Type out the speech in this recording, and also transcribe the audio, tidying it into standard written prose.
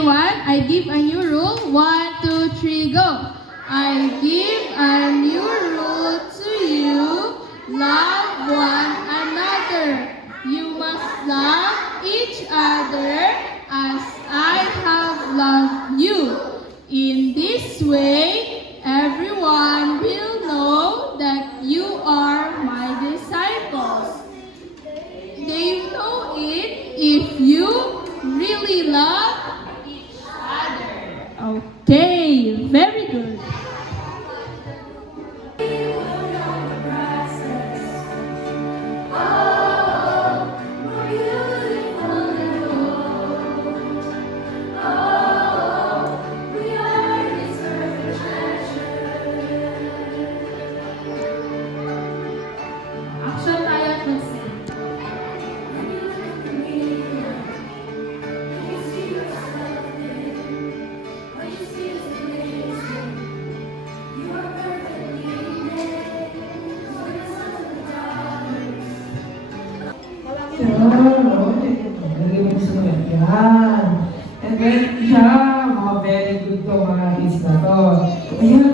everyone, I give a new rule. 1, 2, 3, go. I give a new rule to you. Love one another. You must love each other as I have loved you. In this way, everyone will know that you are my disciples. They know it if you really love each other. Okay, very good. Action tayo at mag-sing. Lagyan mo sa mga yan. And then, yeah, mga very good to mga kids na to. Ayan,